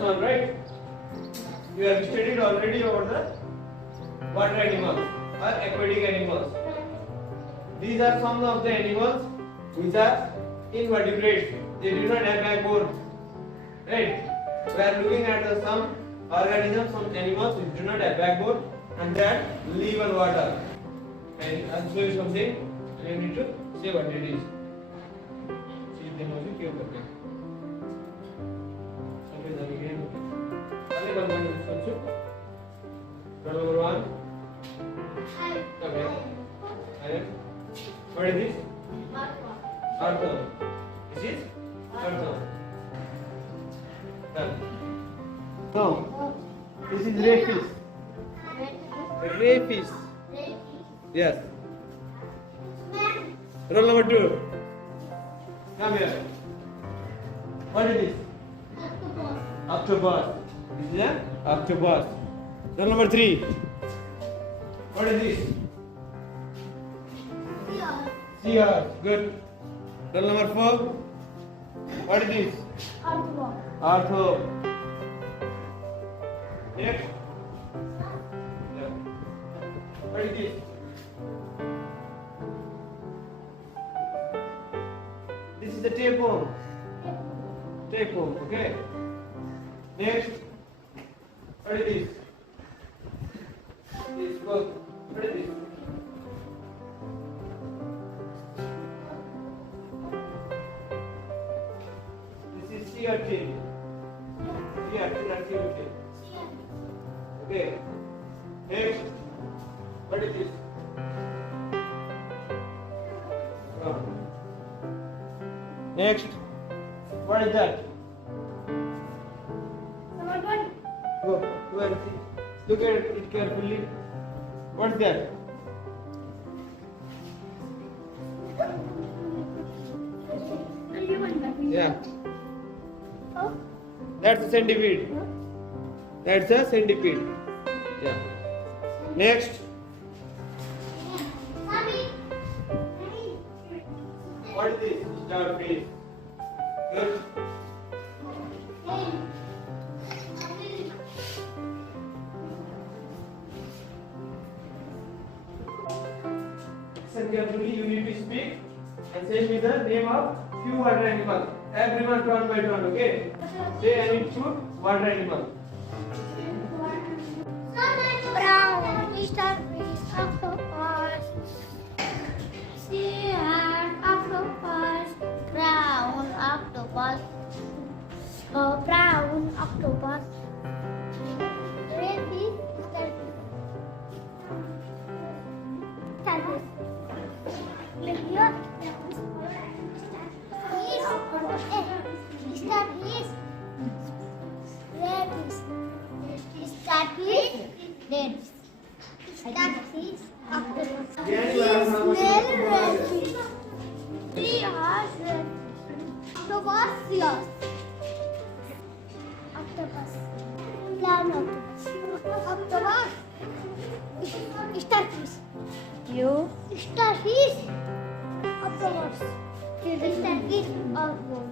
Last one, right? You have studied already over the water animals or aquatic animals. These are some of the animals which are invertebrates. They do not have backbone. Right? We are looking at some organisms, some animals which do not have backbone and that live on water. And I'll show you something. You need to say what it is. See them also क्यों करते हैं? समझ आ गया ना? अगले बार मैं सोचूं. Number one. Okay. What is this? Earthworm. This is earthworm. Done. So, this is ray fish. Ray fish. Yes. Roll number 2. Come here. What is this? Octopus. This is an octopus. Roll number 3. What is this? Seahorse. Good. Roll number 4. What is this? Arthro. Next. What is this? This is the tapeworm. Tapeworm, okay? Next. What is this? This book. What is this? This is sea urchin. Sea urchin or sea urchin. Okay. Next. What is this? Next. What is that? Go and see. Look at it carefully. What's that? Yeah. That's a centipede. That's a centipede. Yeah. Next. What is this? Starfish. Good. Listen carefully. You need to speak and say me the name of few water animals. Everyone turn by turn. Okay. Say I need few water animals. Brown, starfish, octopus, sea octopus, brown octopus, brown octopus, red fish, starfish, starfish. Look here. Starfish, red fish, starfish, red fish. Starfish, octopus. Snail, red fish. Seahorse, red fish. Octopus, seahorse. Octopus. Brown octopus. Octopus. Starfish. You. Starfish. Octopus. Starfish, octopus.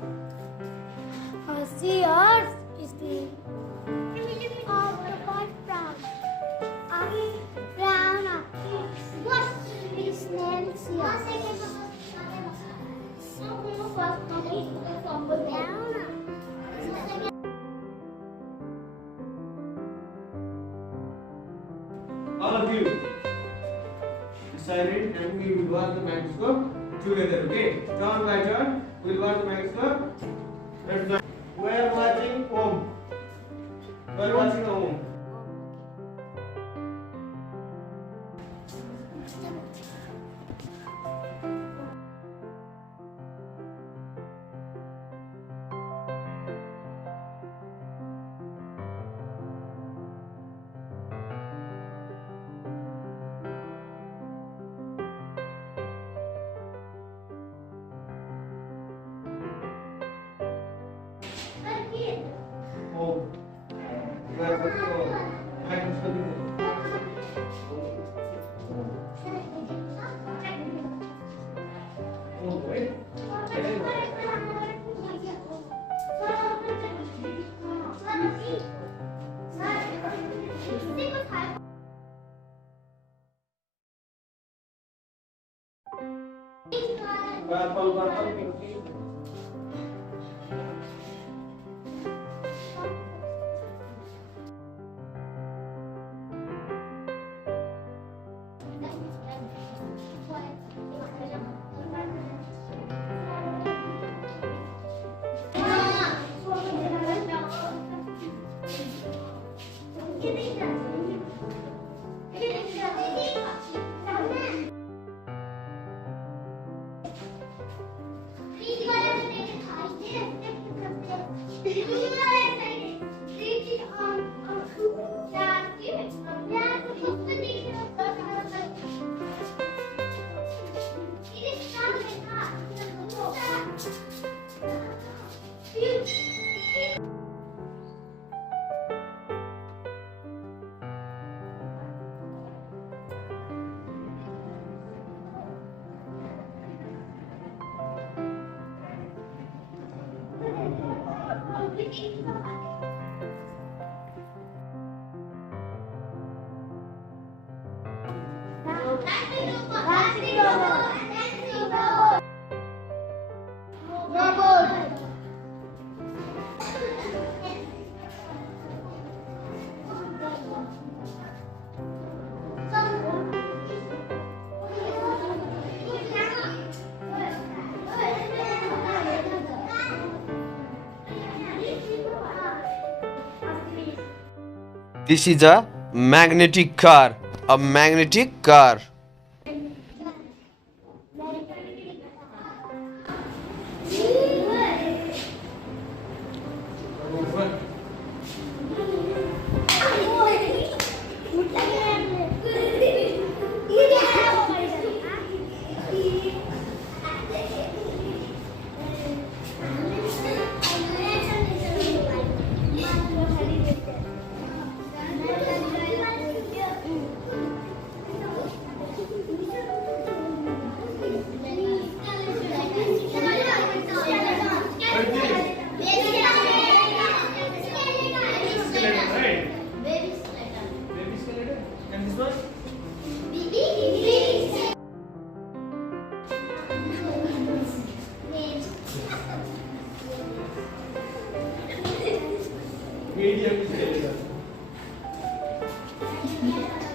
Seahorse is the octopus, brown. Brown octopus. Snail, seahorse. All of you decided and we will watch the microscope together, okay? Turn by turn, we will watch the microscope. Let's start. We are watching home. We are watching home. Home. We are watching home. Microscope. Home, right? purple, pinky. This is a magnetic car. A magnetic car. Right? Baby skeleton. And this one? Medium skeleton.